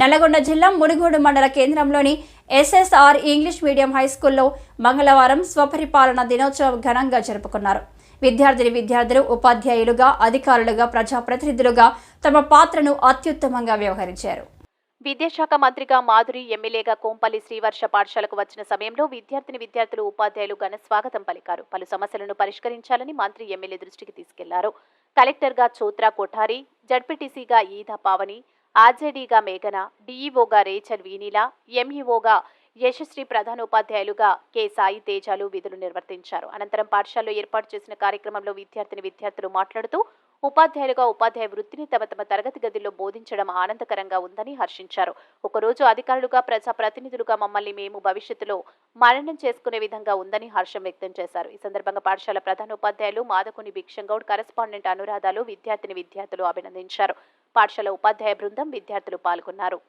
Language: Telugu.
నల్లగొండ జిల్లా మునుగోడు మండల కేంద్రంలోని ఎస్ఎస్ఆర్ ఇంగ్లీష్ మీడియం హై స్కూల్లో మంగళవారం స్వపరిపాలన దినోత్సవం ఘనంగా జరుపుకున్నారు. విద్యార్థులు ఉపాధ్యాయులుగా, అధికారులుగా, ప్రజాప్రతినిధులుగా తమ పాత్రను అత్యుత్తమంగా వ్యవహరించారు. విద్యాశాఖ మంత్రిగా మాధురి, ఎమ్మెల్యేగా కోంపల్లి శ్రీవర్ష పాఠశాలకు వచ్చిన సమయంలో విద్యార్థులు, ఉపాధ్యాయులు ఘన స్వాగతం పలికారు. పలు సమస్యలను పరిష్కరించాలని మంత్రి, ఎమ్మెల్యే దృష్టికి తీసుకెళ్లారు. కలెక్టర్గా చోత్రా కొఠారి, జడ్పీటీసీగా ఈదా పావని, ఆర్జేడీగా మేఘన, డీఈఓగా రేచల్ వీనీల, ఎంఈఓగా యశశ్రీ, ప్రధానోపాధ్యాయులుగా కె సాయి తేజాలు విధులు నిర్వర్తించారు. అనంతరం పాఠశాలలో ఏర్పాటు చేసిన కార్యక్రమంలో విద్యార్థులు మాట్లాడుతూ ఉపాధ్యాయులుగా ఉపాధ్యాయ వృత్తిని తమ తరగతి గదిలో బోధించడం ఆనందకరంగా ఉందని హర్షించారు. ఒకరోజు అధికారులుగా, ప్రజాప్రతినిధులుగా మమ్మల్ని మేము భవిష్యత్తులో మననం చేసుకునే విధంగా ఉందని హర్షం వ్యక్తం చేశారు. ఈ సందర్భంగా పాఠశాల ప్రధానోపాధ్యాయులు మాదకుని భిక్షంగౌడ్, కరెస్పాండెంట్ అనురాధాలు విద్యార్థులు అభినందించారు. పాఠశాల ఉపాధ్యాయ బృందం, విద్యార్థులు పాల్గొన్నారు.